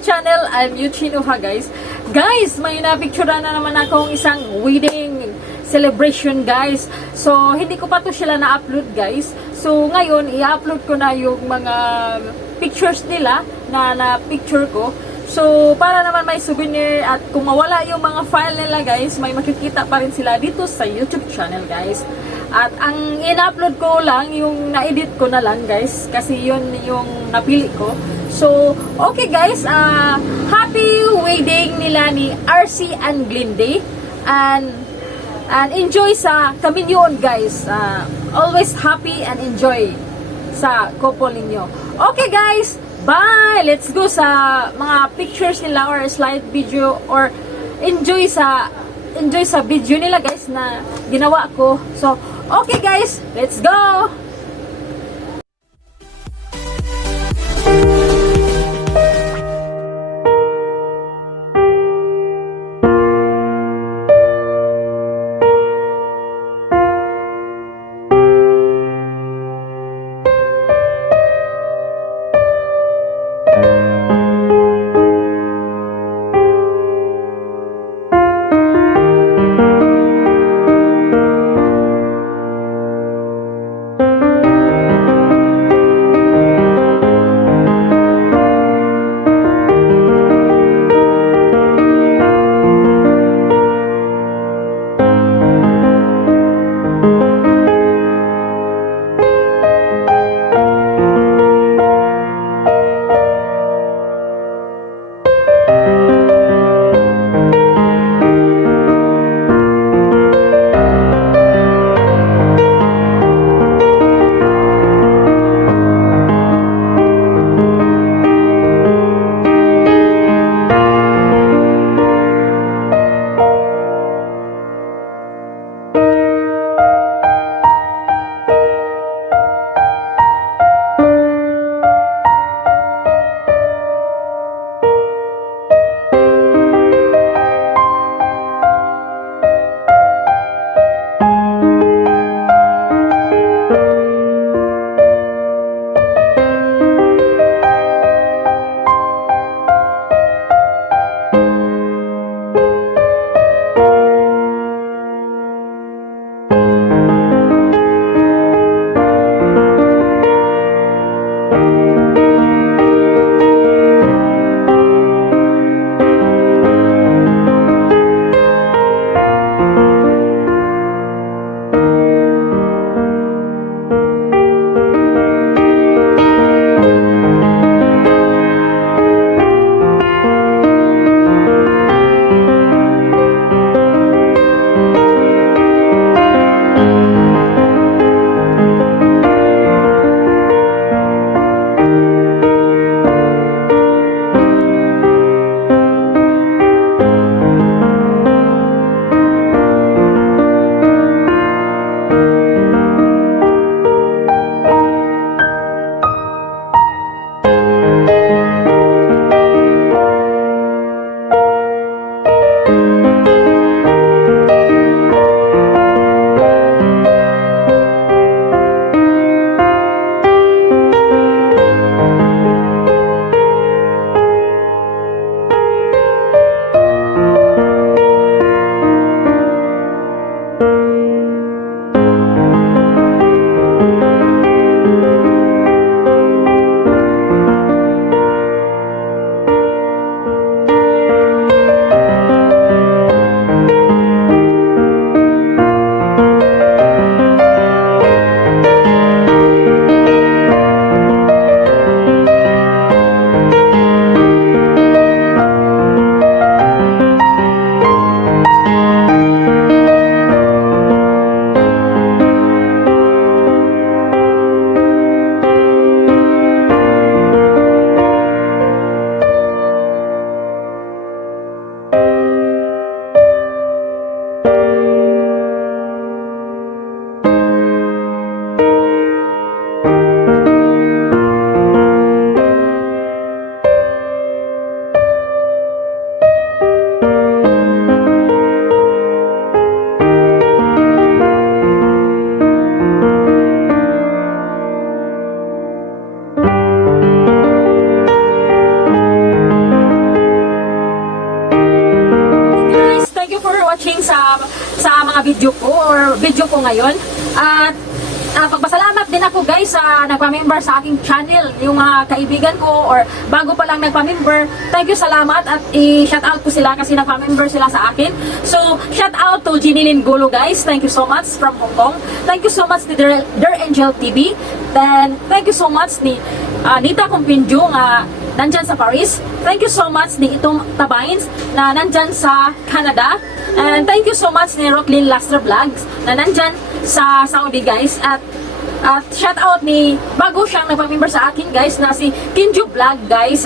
channel. I'm Yuchinuha, guys. Guys, may napicturean na naman akong isang wedding celebration, guys. So, hindi ko pa to sila na-upload, guys. So, ngayon, i-upload ko na yung mga pictures nila na picture ko. So, para naman may souvenir at kung mawala yung mga file nila, guys, may makikita pa rin sila dito sa YouTube channel, guys. At ang in-upload ko lang, yung na-edit ko na lang, guys, kasi yun yung napili ko. So, okay, guys, happy wedding nila ni RC and Glindy. And enjoy sa kami yun, guys. Always happy and enjoy sa couple ninyo. Okay, guys, bye! Let's go sa mga pictures nila or slide video or enjoy sa video nila, guys, na ginawa ko. So, okay, guys, let's go! ko ngayon. At pagpasalamat din ako guys sa nagpa-member sa aking channel, yung mga kaibigan ko or bago pa lang nagpa-member. Thank you, salamat, at i-shout out ko sila kasi nagpa-member sila sa akin. So, shout out to Jinilin Gulo guys. Thank you so much from Hong Kong. Thank you so much to Der Angel TV. Then, thank you so much ni Nita Compinjo nga nandyan sa Paris. Thank you so much ni Itong Tabains na nandyan sa Canada. And thank you so much ni Rocklin Lastra Vlogs na nandyan sa Saudi guys. At shout out ni bago siyang nagpa-member sa akin guys na si Kinju Vlog guys.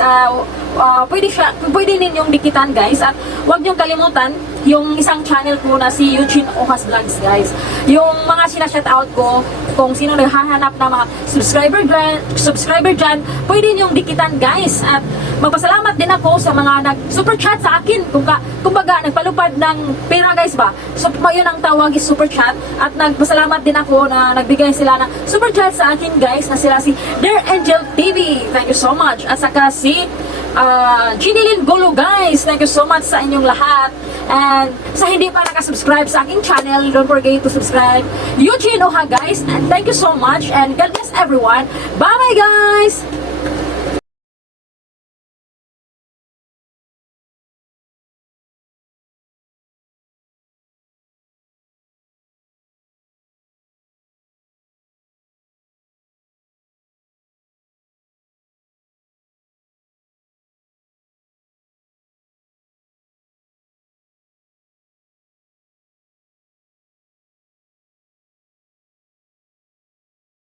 Pwede ninyong dikitan guys. At huwag niyong kalimutan yung isang channel ko na si Eugene Ohas Vlogs guys. Yung mga sina-shout out ko, kung sino naghahanap ng mga subscriber dyan, pwede niyong dikitan guys. At magpasalamat din ako sa mga nag-super chat sa akin. Kumbaga, nagpalupad ng pera guys ba? So, yun ang tawag is super chat. At nagpasalamat din ako na nagbigay sila ng super chat sa akin guys, na sila si Der Angel TV. Thank you so much. At saka si Jinilin Gulo guys. Thank you so much sa inyong lahat. And sa hindi pa nakasubscribe sa aking channel, don't forget to subscribe. Eugene Oha guys. And thank you so much. And God bless everyone. Bye bye guys!